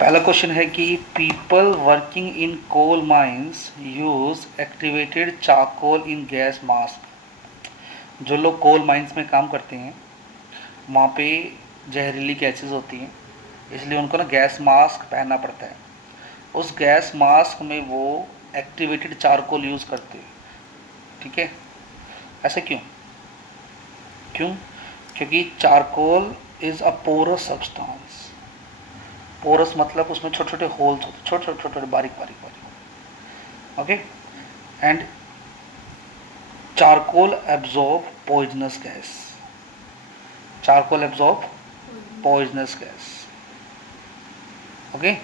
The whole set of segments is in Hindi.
पहला क्वेश्चन है कि people working in coal mines use activated charcoal in gas mask. जो लोग कोल माइंस में काम करते हैं वहाँ पे जहरीली गैसेज होती हैं, इसलिए उनको ना गैस मास्क पहनना पड़ता है। उस गैस मास्क में वो एक्टिवेटेड चारकोल यूज़ करते हैं। ठीक है, ऐसे क्यों? क्यों? क्योंकि charcoal is a porous substance. Porous मतलब उसमें छोटे छोटे होल्स होते, छोटे छोटे बारीक बारीक बारीक। Okay, and charcoal absorb poisonous gas. Charcoal absorb poisonous gas. Okay,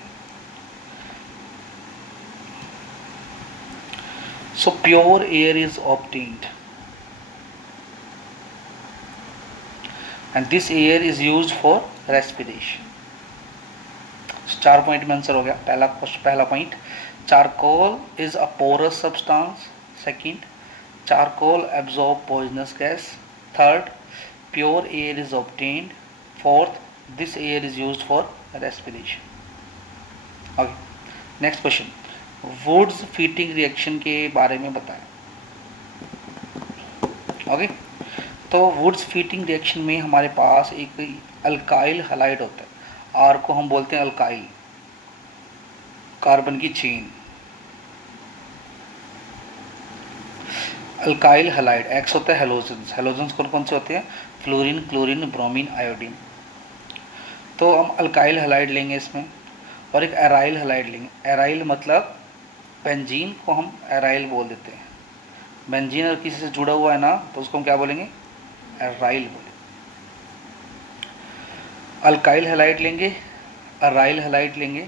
so pure air is obtained and this air is used for respiration. चार पॉइंट में आंसर हो गया। पहला point, charcoal is a porous substance. Second, charcoal absorb poisonous gas. Third, pure air is obtained. Fourth, this air is used for respiration. Okay, next question, Wurtz Fittig reaction के बारे में बताएं। ओके, तो वुड्स फीटिंग रिएक्शन में हमारे पास एक अल्काइल हैलाइड होता है। आर को हम बोलते हैं अल्काइल, कार्बन की चेन। अल्काइल हैलाइड, एक्स होता है हेलोजेंस। हेलोजेंस कौन कौन से होते हैं? Fluorine, chlorine, bromine, iodine. तो हम अल्काइल हैलाइड लेंगे इसमें, और एक एराइल हैलाइड लेंगे। एराइल मतलब बेंजीन को हम एराइल बोल देते हैं। बेंजीन अगर किसी से जुड़ा हुआ है ना तो उसको हम क्या बोलेंगे? एराइल बोलेंगे। अल्काइल हैलाइड लेंगे, एराइल हैलाइड लेंगे,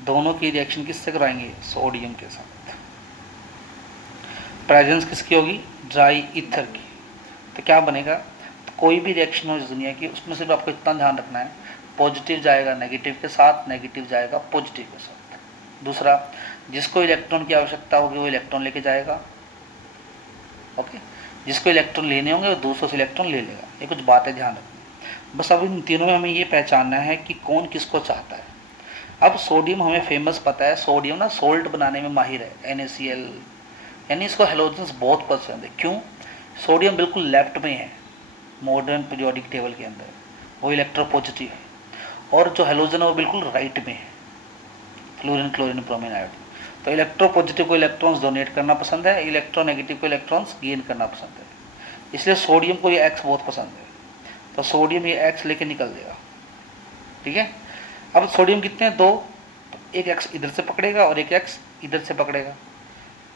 दोनों की रिएक्शन किससे कराएंगे? सोडियम के साथ। प्रेजेंस किसकी होगी? ड्राई ईथर की। तो क्या बनेगा? तो कोई भी रिएक्शन हो इस दुनिया की, उसमें सिर्फ आपको इतना ध्यान रखना है, पॉजिटिव जाएगा नेगेटिव के साथ, नेगेटिव जाएगा पॉजिटिव के साथ। दूसरा, जिसको इलेक्ट्रॉन की आवश्यकता होगी वो इलेक्ट्रॉन लेके जाएगा। ओके, जिसको इलेक्ट्रॉन लेने होंगे वो दूसरों से इलेक्ट्रॉन ले लेगा। ये कुछ बातें ध्यान रखनी। बस अब इन तीनों में हमें ये पहचानना है कि कौन किसको चाहता है। अब सोडियम हमें फेमस पता है, सोडियम ना सोल्ट बनाने में माहिर है, NaCl, यानी इसको हेलोजेंस बहुत पसंद है। क्यों? सोडियम बिल्कुल लेफ्ट में है मॉडर्न पीरियोडिक टेबल के अंदर, वो इलेक्ट्रोपॉजिटिव है। और जो हेलोजन है वो बिल्कुल राइट में है, फ्लोरीन, क्लोरीन, ब्रोमीन, आयोडीन। तो इलेक्ट्रोपॉजिटिव को इलेक्ट्रॉन्स डोनेट करना पसंद है, इलेक्ट्रोनेगेटिव को इलेक्ट्रॉन्स गेन करना पसंद है। इसलिए सोडियम को ये एक्स बहुत पसंद है, तो सोडियम ये एक्स लेके निकल देगा। ठीक है, अब सोडियम कितने हैं? दो, तो एक एक्स इधर से पकड़ेगा और एक एक्स इधर से पकड़ेगा।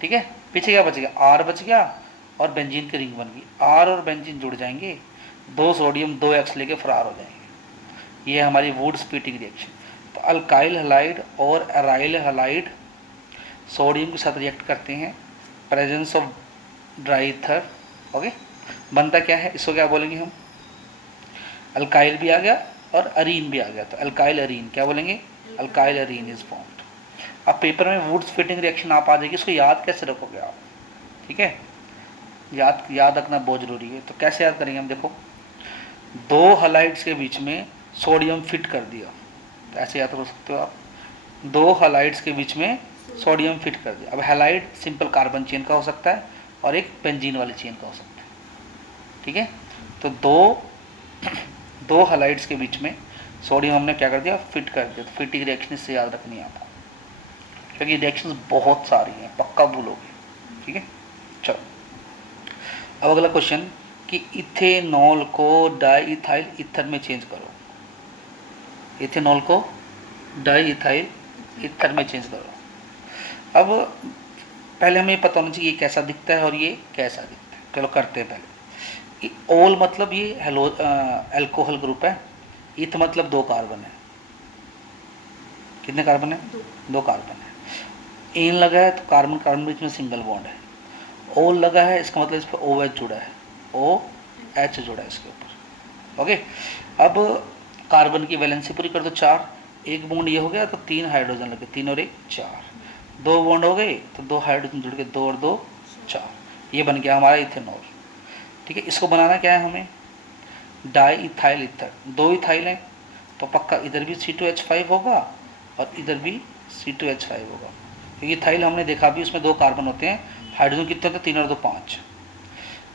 ठीक है, पीछे क्या बच गया? आर बच गया और बेंजीन की रिंग बन गई। आर और बेंजीन जुड़ जाएंगे, दो सोडियम दो एक्स लेके फरार हो जाएंगे। ये हमारी वुड स्प्लिटिंग रिएक्शन। तो अल्काइल हैलाइड और एराइल हैलाइड सोडियम के साथ रिएक्ट करते हैं, presence of dry ether. Okay, बनता क्या है? इसको क्या बोलेंगे हम? अल्काइल भी आ गया और अरीन भी आ गया, तो अल्काइल अरीन क्या बोलेंगे? Alkyl Areen is formed. अब पेपर में वुड्स फिटिंग रिएक्शन आप आ जाएगी, इसको याद कैसे रखोगे आप? ठीक है, याद रखना बहुत जरूरी है। तो कैसे याद करेंगे हम? देखो, दो हलाइड्स के बीच में सोडियम फिट कर दिया, तो ऐसे याद कर सकते हो आप, दो हलाइड्स के बीच में सोडियम फिट कर दिया। अब हैलाइड सिंपल कार्बन चेन का हो सकता है और एक बेंजीन वाली चेन का हो सकता है। ठीक है, तो दो हलाइड्स के बीच में सोडियम हमने क्या कर दिया? फिट कर दिया। तो फिटिंग रिएक्शन इससे याद रखनी है आपको, क्योंकि रिएक्शंस बहुत सारी हैं, पक्का भूलोगे। ठीक है, चलो अब अगला क्वेश्चन कि इथेनॉल को डाईइथाइल ईथर में चेंज करो। इथेनॉल को डाईइथाइल ईथर में चेंज करो। अब पहले हमें पता होना चाहिए ये कैसा दिखता है और ये कैसा दिखता है। चलो करते हैं पहले। ओल मतलब ये हेलो एल्कोहल ग्रुप है। इथ मतलब दो कार्बन है। कितने कार्बन है? दो कार्बन है। एन लगा है तो कार्बन कार्बन बीच में सिंगल बॉन्ड है। ओल लगा है, इसका मतलब इस पर OH जुड़ा है, OH जुड़ा है इसके ऊपर। ओके, अब कार्बन की वैलेंसी पूरी कर दो, 4, एक बॉन्ड ये हो गया तो 3 हाइड्रोजन लगे, 3 और 1 4, 2 बॉन्ड हो गए तो 2 हाइड्रोजन जुड़ के 2 और 2 4, ये बन गया हमारा इथेनॉल। ठीक है, इसको बनाना क्या है हमें? Di ethyl ether. दो इथाइल है तो पक्का इधर भी C2H5 होगा और इधर भी C2H5 होगा, क्योंकि इथाइल हमने देखा भी उसमें 2 कार्बन होते हैं, हाइड्रोजन कितने होते हैं, 3 और 2 5।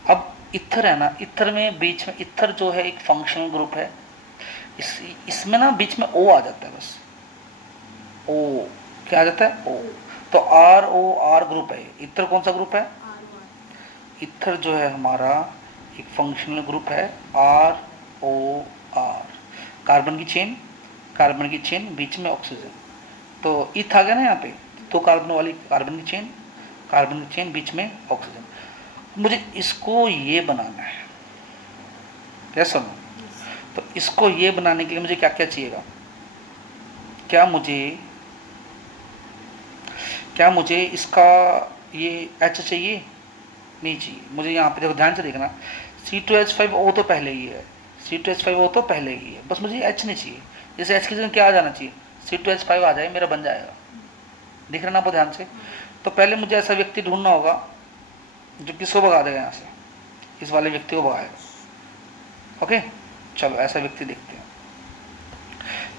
अब इथर है ना, इथर में बीच में, इथर जो है एक फंक्शनल ग्रुप है, इसमें ना बीच में O आ जाता है, बस O क्या आ जाता है, O। तो ROR ग्रुप है। इथर कौन सा ग्रुप है, इथर जो है हमारा एक फंक्शनल ग्रुप है ROR, कार्बन की चेन, कार्बन की चेन बीच में ऑक्सीजन, तो इथ आ गया ना यहाँ पे, 2 कार्बन वाली कार्बन की चेन, कार्बन की चेन बीच में ऑक्सीजन। मुझे इसको ये बनाना है, क्या सुनो, तो इसको ये बनाने के लिए मुझे क्या क्या चाहिएगा, क्या मुझे इसका ये H चाहिए, नहीं चाहिए मुझे। यहाँ पे देखो ध्यान से देखना, C2H5O तो पहले ही है, C2H5O तो पहले ही है, बस मुझे H नहीं चाहिए। जैसे H की जगह क्या आ जाना चाहिए, C2H5 आ जाए, मेरा बन जाएगा। दिख रहा ना आपको ध्यान से। तो पहले मुझे ऐसा व्यक्ति ढूंढना होगा जो किसको भगा देगा यहाँ से, इस वाले व्यक्ति को भगाएगा। ओके, चलो ऐसा व्यक्ति देखते हैं।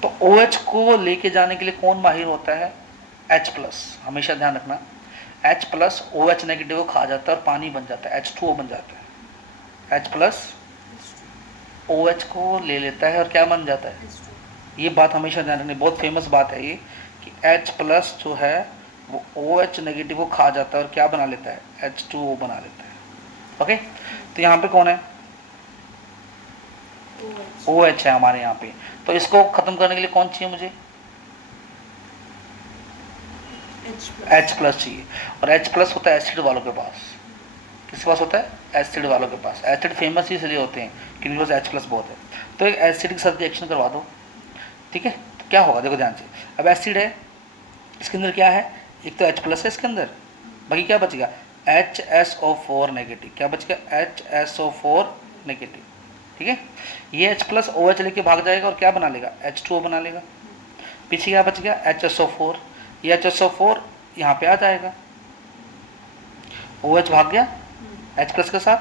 तो OH को लेके जाने के लिए कौन माहिर होता है, H+। हमेशा ध्यान रखना, H+ OH नेगेटिव को खा जाता है और पानी बन जाता है, H2O बन जाता है। H+ OH को ले लेता है और क्या बन जाता है, ये बात हमेशा ध्यान रखनी, बहुत फेमस बात है ये, कि H+ जो है वो OH नेगेटिव को खा जाता है और क्या बना लेता है, H2O बना लेता है। ओके, तो यहाँ पे कौन है, OH है हमारे यहाँ पे। तो इसको खत्म करने के लिए कौन चाहिए मुझे, H+ चाहिए। और H+ होता है एसिड वालों के पास, किसके पास होता है, एसिड वालों के पास। एसिड फेमस ही इसलिए होते हैं क्योंकि उनके पास H+ बहुत है। तो एक एसिड के साथ रिएक्शन करवा दो, ठीक है। तो क्या होगा देखो ध्यान से, अब एसिड है, इसके अंदर क्या है, एक तो H+ है इसके अंदर, बाकी क्या बचेगा, HSO4 नेगेटिव, क्या बचेगा, HSO4 नेगेटिव, ठीक है। ये H+ OH लेके भाग जाएगा और क्या बना लेगा, H2O बना लेगा। पीछे क्या बच गया, HSO4, ये HSO4 यहाँ पे आ जाएगा, OH भाग गया H+ के साथ,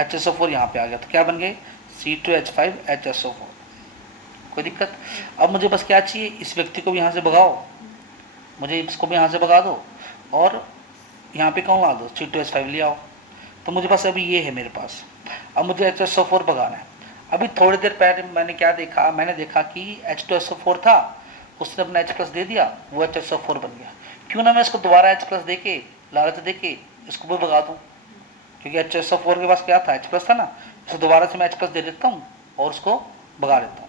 HSO4 यहाँ पे आ गया, तो क्या बन गए, C2H5 HSO4। कोई दिक्कत। अब मुझे बस क्या चाहिए, इस व्यक्ति को भी यहाँ से भगाओ, मुझे इसको भी यहाँ से भगा दो और यहाँ पे कौन ला दो, C2H5 ले आओ। तो मुझे पास अभी ये है मेरे पास, अब मुझे HSO4 भगाना है। अभी थोड़ी देर पहले मैंने क्या देखा, मैंने देखा कि H2SO4 था, उसने अपना H+ दे दिया, वो HSO4 बन गया। क्यों ना मैं इसको दोबारा H+ दे के, लालच दे के इसको भी भगा दूँ, क्योंकि HSO4 के पास क्या था, H+ था ना, इसको दोबारा से मैं H+ दे देता हूँ और उसको भगा देता हूँ।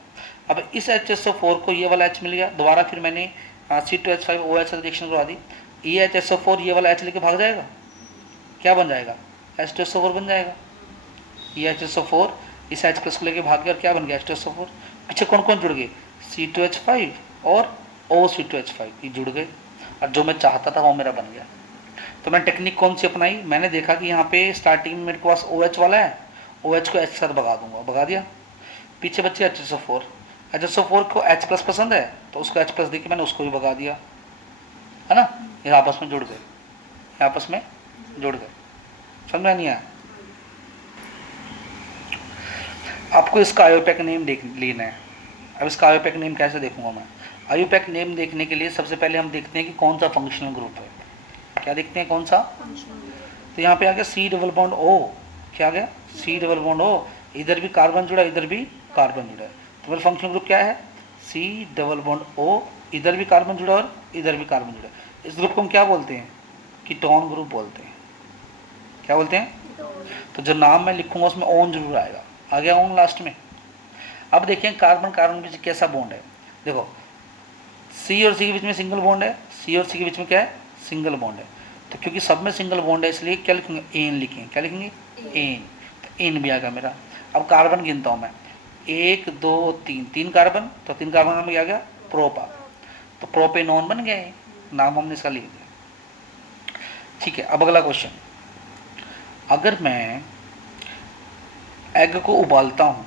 अब इस HSO4 को ये वाला H मिल गया, दोबारा फिर मैंने C2H5 OH से रिएक्शन करवा दी, ये HSO4 ये वाला H लेके भाग जाएगा, क्या बन जाएगा, H2SO4 बन जाएगा। ये HSO4 इस H+ को लेके भाग गया और क्या बन गया, H2SO4। पीछे कौन कौन जुड़ गए, C2H5 और OC2H5, ये जुड़ गए, और जो मैं चाहता था वो मेरा बन गया। तो मैं टेक्निक कौन सी अपनाई, मैंने देखा कि यहाँ पे स्टार्टिंग में मेरे पास OH वाला है, OH को H साथ भगा दूंगा, भगा दिया। पीछे बच्चे HSO4, HSO4 को H+ पसंद है तो उसको H+ देके मैंने उसको भी भगा दिया, है ना, ये आपस में जुड़ गए, आपस में जुड़ गए। समझ में नहीं आया। आपको इसका आयोपैक नेम देख लेना है। अब इसका आयोपैक नेम कैसे देखूंगा मैं, आयोपैक नेम देखने के लिए सबसे पहले हम देखते हैं कि कौन सा फंक्शनल ग्रुप है। क्या देखते हैं, कौन सा, तो यहाँ पे आ गया C⋅O, क्या आ गया, C⋅O, इधर भी कार्बन जुड़ा, इधर भी कार्बन जुड़ा है, तो मेरा फंक्शनल ग्रुप क्या है, C⋅O, इधर भी कार्बन जुड़ा और इधर भी कार्बन जुड़ा। इस ग्रुप को हम क्या बोलते हैं, कीटोन ग्रुप बोलते हैं। क्या बोलते हैं, तो जो नाम मैं लिखूंगा उसमें ओन जरूर आएगा, आ गया ओन लास्ट में। अब देखिए कार्बन कार्बन के बीच कैसा बॉन्ड है, देखो C और C के बीच में सिंगल बॉन्ड है, C और C के बीच में क्या है, सिंगल बॉन्ड है। तो क्योंकि सब में सिंगल बॉन्ड है इसलिए क्या लिखेंगे, एन लिखेंगे, क्या लिखेंगे, एन, तो एन भी आ गया मेरा। अब कार्बन गिनता हूँ मैं, 1 2 3, 3 कार्बन, तो 3 कार्बन में क्या गया, प्रोपा, तो प्रोपेनॉन बन गया है, नाम हमने इसका लिख दिया। ठीक है, अब अगला क्वेश्चन, अगर मैं एग को उबालता हूँ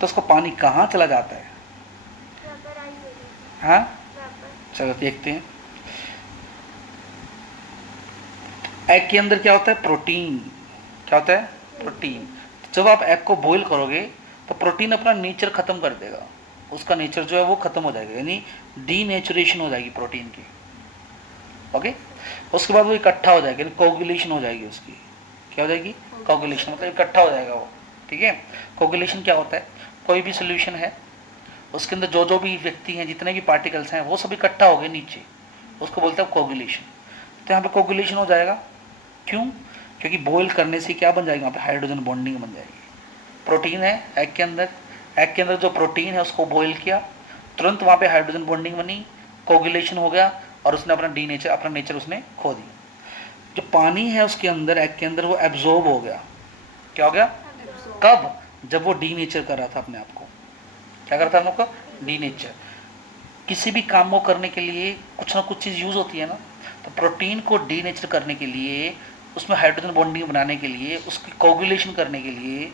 तो उसका पानी कहाँ चला जाता है, हाँ चलो देखते हैं। एग के अंदर क्या होता है, प्रोटीन, क्या होता है, प्रोटीन। जब आप एग को बॉईल करोगे तो प्रोटीन अपना नेचर खत्म कर देगा, उसका नेचर जो है वो खत्म हो जाएगा, यानी डीनेचुरेशन हो जाएगी प्रोटीन की। ओके, उसके बाद वो इकट्ठा हो जाएगा, यानी कोगुलेशन हो जाएगी उसकी। क्या हो जाएगी? कोगुलेशन, मतलब इकट्ठा हो जाएगा वो। ठीक है, कोगुलेशन क्या होता है? कोई भी सोल्यूशन है, उसके अंदर जो जो भी व्यक्ति हैं, जितने भी पार्टिकल्स हैं, वो सब इकट्ठा हो गए नीचे, उसको बोलते हैं कोगुलेशन। तो यहाँ पे कोगुलेशन हो जाएगा। क्यों? क्योंकि बॉईल करने से क्या बन जाएगी? वहाँ पे हाइड्रोजन बॉन्डिंग बन जाएगी। प्रोटीन है एग के अंदर, एग के अंदर जो प्रोटीन है उसको बॉईल किया, तुरंत वहाँ पे हाइड्रोजन बॉन्डिंग बनी, कोगुलेशन हो गया, और उसने अपना नेचर उसने खो दिया। जो पानी है उसके अंदर, एग के अंदर, वो एब्जॉर्ब हो गया। क्या हो गया? कब? जब वो डीनेचर कर रहा था अपने आप को। क्या करता है हम लोग को? डीनेचर। किसी भी काम को करने के लिए कुछ ना कुछ चीज़ यूज़ होती है ना, तो प्रोटीन को डीनेचर करने के लिए, उसमें हाइड्रोजन बॉन्डिंग बनाने के लिए, उसकी कोगुलेशन करने के लिए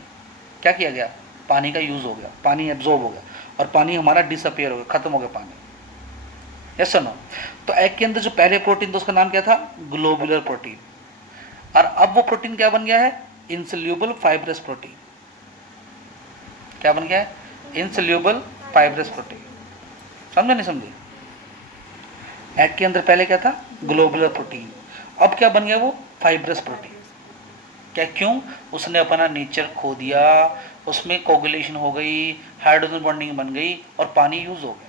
क्या किया गया? पानी का यूज़ हो गया, पानी एब्जॉर्ब हो गया, और पानी हमारा डिसअपियर हो गया, खत्म हो गया पानी। यस और नो? तो एग के अंदर जो पहले प्रोटीन था उसका नाम क्या था? Globular protein. और अब वो प्रोटीन क्या बन गया है? Insoluble fibrous protein. क्या बन गया है? Insoluble fibrous protein. समझे नहीं समझे? एग के अंदर पहले क्या था? Globular protein. अब क्या बन गया वो? Fibrous protein. क्या? क्यों? उसने अपना नेचर खो दिया, उसमें कोगुलेशन हो गई, हाइड्रोजन बॉन्डिंग बन गई, और पानी यूज हो गया।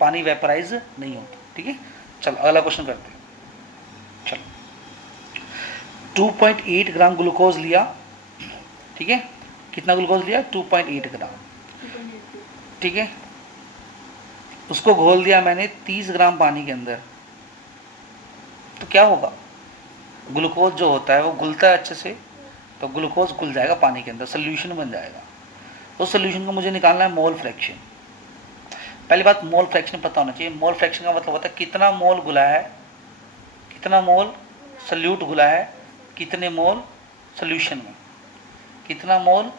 पानी वेपराइज नहीं होता। ठीक है, चलो अगला क्वेश्चन करते हैं। चलो, 2.8 ग्राम ग्लूकोज लिया। ठीक है, कितना ग्लूकोज लिया? 2.8 ग्राम। ठीक है, उसको घोल दिया मैंने 30 ग्राम पानी के अंदर। तो क्या होगा? ग्लूकोज जो होता है वो घुलता है अच्छे से, तो ग्लूकोज घुल जाएगा पानी के अंदर, सोल्यूशन बन जाएगा। उस सोल्यूशन को मुझे निकालना है मोल फ्रैक्शन। पहली बात, मोल फ्रैक्शन पता होना चाहिए। मोल फ्रैक्शन का मतलब होता है कितना मोल घुला है, कितना मोल सल्यूट घुला है, कितने मोल सोल्यूशन में, कितना मोल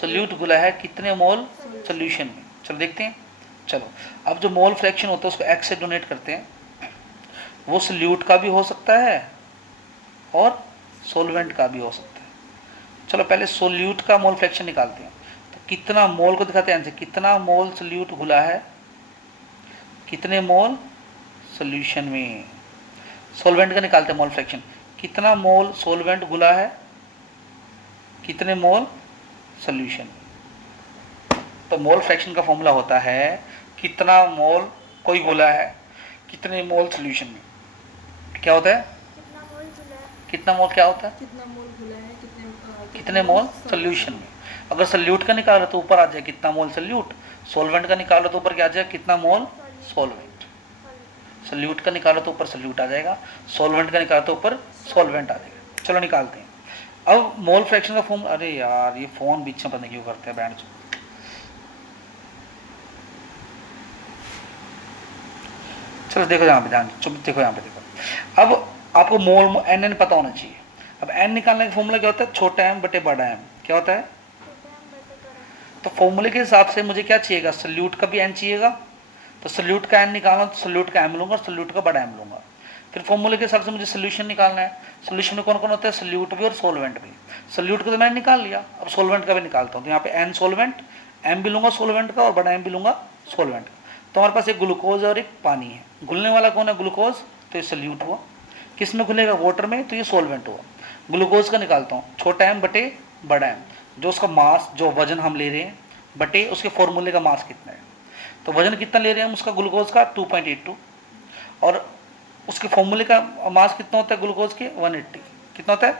सल्यूट घुला है, कितने मोल सोल्यूशन में। चलो देखते हैं। चलो, अब जो मोल फ्रैक्शन होता है उसको एक्स से डोनेट करते हैं। वो सल्यूट का भी हो सकता है और सोलवेंट का भी हो सकता है। चलो पहले सोल्यूट का मोल फ्रैक्शन निकालते हैं। तो कितना मोल को दिखाते हैं आंसर, कितना मोल सोल्यूट घुला है, कितने मोल सोल्यूशन में। सोलवेंट का निकालते हैं मोल फ्रैक्शन, कितना मोल सोलवेंट घुला है, कितने मोल सोल्यूशन में। तो मोल फ्रैक्शन का फॉर्मूला होता है कितना मोल कोई घुला है, कितने मोल सोल्यूशन में। क्या होता है? कितना मोल क्या होता है? कितना मोल घुला है, कितने मोल सोल्यूशन में। अगर सल्यूट का निकालो तो ऊपर आ जाए कितना मोल सल्यूट, सोलवेंट का निकालो तो ऊपर क्या आ जाए? कितना मोल सोलवेंट। सल्यूट का निकालो तो ऊपर सल्यूट आ जाएगा, सोलवेंट का निकालो तो ऊपर सोलवेंट आ जाएगा। चलो निकालते हैं। अब मोल फ्रैक्शन का फॉर्म, अरे यार ये फोन बीच में पता नहीं क्यों करते हैं बैंड। चलो देखो यहाँ पे, ध्यान चुप देखो यहाँ पे देखो। अब आपको मोल एन एन पता होना चाहिए। अब एन निकालने का फॉर्मूला क्या होता है? छोटा एम बटे बड़ा एम। क्या होता है? तो फॉर्मूले के हिसाब से मुझे क्या चाहिएगा? सल्यूट का भी एन चाहिएगा, तो सल्यूट का एन निकालना, तो सल्यूट का एम लूंगा, सल्यूट का बड़ा एम लूंगा। फिर फॉर्मूले के हिसाब से मुझे सोल्यूशन निकालना है। सोल्यूशन में कौन कौन होता है? सल्यूट भी और सोलवेंट भी। सल्यूट को तो मैंने निकाल लिया, अब सोलवेंट का भी निकालता हूँ। तो यहाँ पे एन सोलवेंट, एम भी लूंगा सोलवेंट का और बड़ा एम भी लूंगा सोलवेंट का। तो हमारे पास एक ग्लूकोज और एक पानी है। घुलने वाला कौन है? ग्लूकोज, तो ये सल्यूट हुआ। किस में घुलेगा? वाटर में, तो ये सोलवेंट हुआ। ग्लूकोज का निकालता हूँ, छोटा एम बटे बड़ा एम, जो उसका मास, जो वजन हम ले रहे हैं, बटे उसके फॉर्मूले का मास कितना है। तो वजन कितना ले रहे हैं हम उसका, ग्लूकोज का 2.82, और उसके फॉर्मूले का मास कितना होता है ग्लूकोज के? 180। कितना होता है?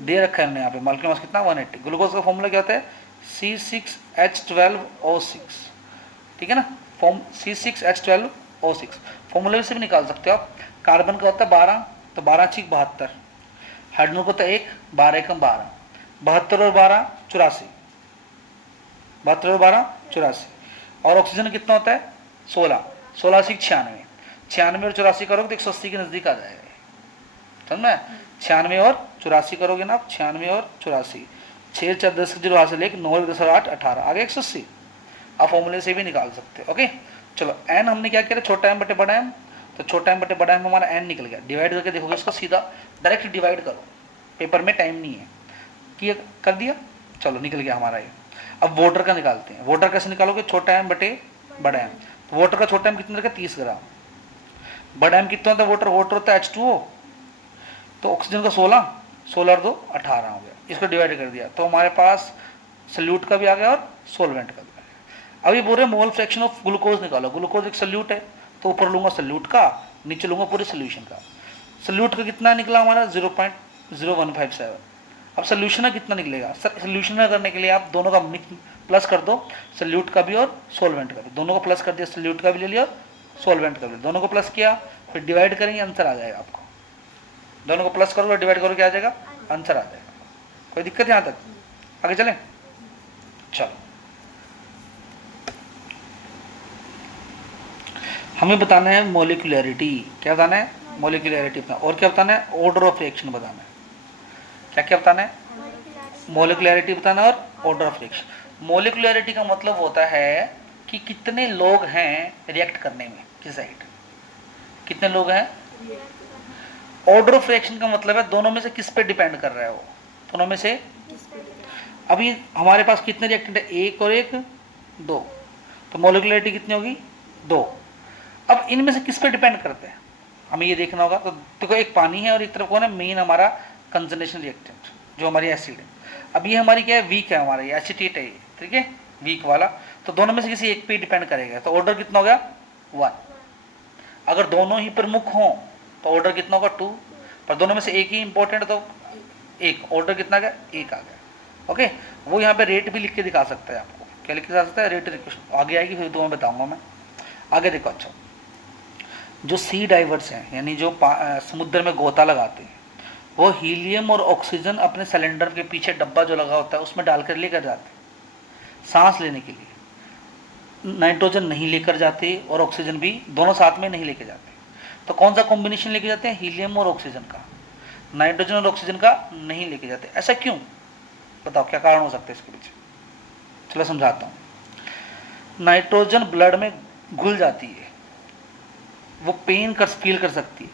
दे रखा है हमने यहाँ पे, मालिक्यूलर मास कितना? 180। ग्लूकोज का फॉर्मूला क्या होता है? C6H12O6। ठीक है ना, फॉर्म C6H12O6 फॉर्मूले से भी निकाल सकते हो आप। कार्बन का होता है 12, तो 12 6 72। हाइड्रोजन का होता है 1, 12 एकम 12, 72 और 12 84, 72 और 12 84। और ऑक्सीजन कितना होता है? 16, 16 6 96, 96 और 84 करोगे तो 180 के नजदीक आ जाएगा। समझ में? 96 और 84 करोगे ना आप, 96 और 84, 6 4 10 0 हासिल 1 9 10 8 18 आगे 180। आप फॉर्मूले से भी निकाल सकते हो। ओके, चलो एन हमने क्या किया? छोटा एम बटे बड़ा एम। तो छोटा एम बटे बड़ा एम हमारा एन निकल गया। डिवाइड करके देखोगे उसको, सीधा डायरेक्ट डिवाइड करो, पेपर में टाइम नहीं है, किया कर दिया, चलो निकल गया हमारा ये। अब वाटर का निकालते हैं। वाटर कैसे निकालोगे? छोटा एम बटे बड़ा एम। तो वाटर का छोटा एम कितना रहेगा 30 ग्राम। बड़ा एम कितना होता है वाटर, वाटर होता है H2O, तो ऑक्सीजन का 16, 16 और 2 18 हो गया। इसको डिवाइड कर दिया तो हमारे पास सल्यूट का भी आ गया और सोलवेंट का भी आ गया। अब ये बोल रहे मोल फ्रैक्शन ऑफ ग्लूकोज निकालो। ग्लूकोज एक सल्यूट है तो ऊपर लूंगा सल्यूट का, नीचे लूंगा पूरे सोल्यूशन का। सल्यूट का कितना निकला हमारा 0.0157। अब सोल्यूशन का कितना निकलेगा सर? सोल्यूशन में करने के लिए आप दोनों का मिक्स प्लस कर दो, सल्यूट का भी और सोलवेंट का भी, दोनों को प्लस कर दिया, सल्यूट का भी ले लिया और सोलवेंट का भी, दोनों को प्लस किया, फिर डिवाइड करेंगे, आंसर आ जाएगा आपको। दोनों को प्लस करोगे डिवाइड करोगे क्या आ जाएगा? आंसर आ जाएगा। कोई दिक्कत यहाँ तक? आगे चलें, चलो। हमें बताना है मोलिकुलरिटी। क्या बताना है? मोलिकुलरिटी बताना। और क्या बताना है? ऑर्डर ऑफ रिएक्शन बताना है। क्या क्या बताना है? मोलिकुलरिटी बताना और ऑर्डर ऑफ रिएक्शन। मोलिकुलरिटी का मतलब होता है कि कितने लोग हैं रिएक्ट करने में, किस साइड कितने लोग हैं। ऑर्डर ऑफ रिएक्शन का मतलब है दोनों में से किस पे डिपेंड कर रहा है वो, दोनों में से। अभी हमारे पास कितने रिएक्टेंट है? एक और एक, दो, तो मोलिकुलरिटी कितनी होगी? 2। अब इनमें से किस पे डिपेंड करते हैं हमें ये देखना होगा। तो देखो एक पानी है और एक तरफ कौन है? मेन हमारा कंजर्वेशन रिएक्टेंट जो हमारी एसिड है। अब ये हमारी क्या है? वीक है, हमारा ये एसिटेट है, ठीक है, वीक वाला। तो दोनों में से किसी एक पे डिपेंड करेगा। तो ऑर्डर कितना हो गया? 1। अगर दोनों ही प्रमुख हों तो ऑर्डर कितना होगा? 2। पर दोनों में से एक ही इंपॉर्टेंट तो एक, ऑर्डर कितना गया? 1 आ गया। ओके, वो यहाँ पे रेट भी लिख के दिखा सकता है आपको। क्या लिख के दिखा सकता है? रेट रिक्वेस्ट आगे आएगी, फिर तुम्हें बताऊंगा मैं। आगे देखो, अच्छा, जो सी डाइवर्स हैं यानी जो समुद्र में गोता लगाते हैं, वो हीलियम और ऑक्सीजन अपने सिलेंडर के पीछे डब्बा जो लगा होता है उसमें डालकर लेकर जाते हैं सांस लेने के लिए। नाइट्रोजन नहीं लेकर जाते और ऑक्सीजन भी, दोनों साथ में नहीं लेके जाते। तो कौन सा कॉम्बिनेशन लेके जाते हैं? हीलियम और ऑक्सीजन का। नाइट्रोजन और ऑक्सीजन का नहीं लेके जाते। ऐसा क्यों? बताओ क्या कारण हो सकता है इसके पीछे? चलो समझाता हूँ। नाइट्रोजन ब्लड में घुल जाती है, वो पेन फील कर सकती है।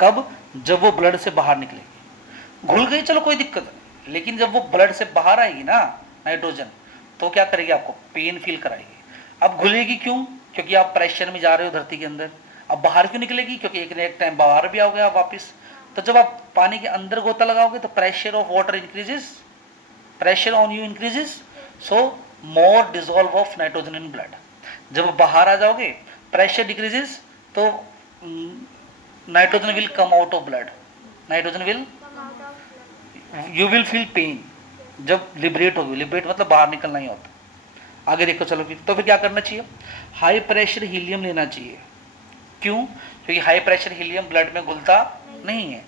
कब? जब वो ब्लड से बाहर निकलेगी। घुल गई चलो कोई दिक्कत नहीं, लेकिन जब वो ब्लड से बाहर आएगी ना नाइट्रोजन, तो क्या करेगी? आपको पेन फील कराएगी। अब घुलेगी क्यों? क्योंकि आप प्रेशर में जा रहे हो धरती के अंदर। अब बाहर क्यों निकलेगी? क्योंकि एक न एक टाइम बाहर भी आओगे आप वापिस। तो जब आप पानी के अंदर गोता लगाओगे तो pressure of water increases, pressure on you increases, so more dissolve of nitrogen in blood. जब बाहर आ जाओगे प्रेशर डिक्रीजेस, तो nitrogen will come out of blood, nitrogen will, you will feel pen जब लिबरेट होगी। लिबरेट मतलब बाहर निकलना ही होता। आगे देखो चलो फिर, तो फिर क्या करना चाहिए? हाई प्रेशर हीलियम लेना चाहिए। क्यों? क्योंकि हाई प्रेशर हीलियम ब्लड में घुलता नहीं है,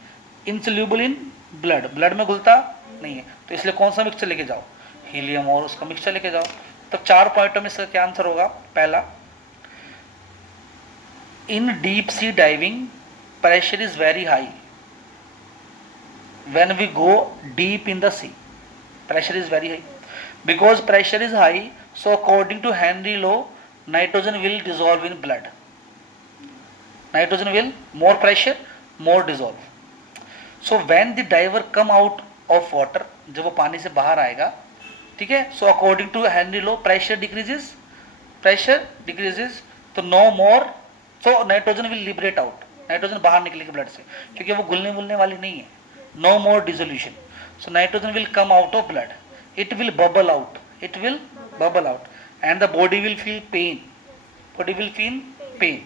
इनसोल्यूबल इन ब्लड, ब्लड में घुलता नहीं है। तो इसलिए कौन सा मिक्सचर लेके जाओ? हीलियम और उसका मिक्सचर लेके जाओ। तो 4 पॉइंटों में इसका क्या आंसर होगा? पहला, इन deep sea diving pressure is very high when we go deep in the sea. Pressure is very high. Because pressure is high, so according to Henry law, nitrogen will dissolve in blood. Nitrogen will, more pressure, more dissolve. So when the diver come out of water, जब वो पानी से बाहर आएगा, ठीक है, so according to Henry law, pressure decreases, तो no more, so nitrogen will liberate out. Nitrogen बाहर निकलेगी ब्लड से, क्योंकि वो घुलने मुलने वाली नहीं है। No more dissolution, so nitrogen will come out of blood, it will bubble out, it will bubble out, and the body will feel pain, body will feel pain.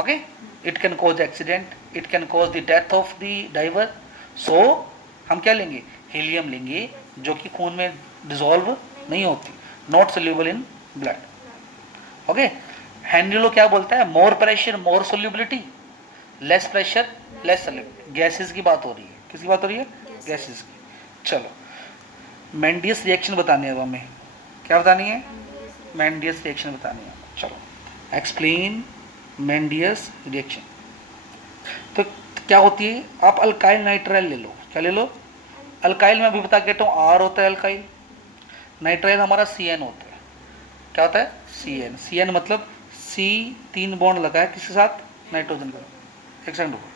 Okay, it can cause accident, it can cause the death of the diver. So हम क्या लेंगे? हीलियम लेंगे, जो कि खून में डिसॉल्व नहीं होती, not soluble in blood. Okay, Henry law क्या बोलता है? More pressure more solubility, less pressure less solubility. Gases की बात हो रही है। किसकी बात हो रही है? गैसेस की। चलो, मेंडियस रिएक्शन बतानी है अब हमें। क्या बतानी है? मेंडियस रिएक्शन बतानी है। चलो, एक्सप्लेन मेंडियस रिएक्शन। तो क्या होती है? आप अल्काइल नाइट्राइल ले लो। क्या ले लो? अल्काइल में अभी बता के हूँ, आर होता है अल्काइल, नाइट्राइल हमारा CN होता है। क्या होता है? CN। CN मतलब C 3 बॉन्ड लगा है किसके साथ? नाइट्रोजन का। एक सेकंड रुको।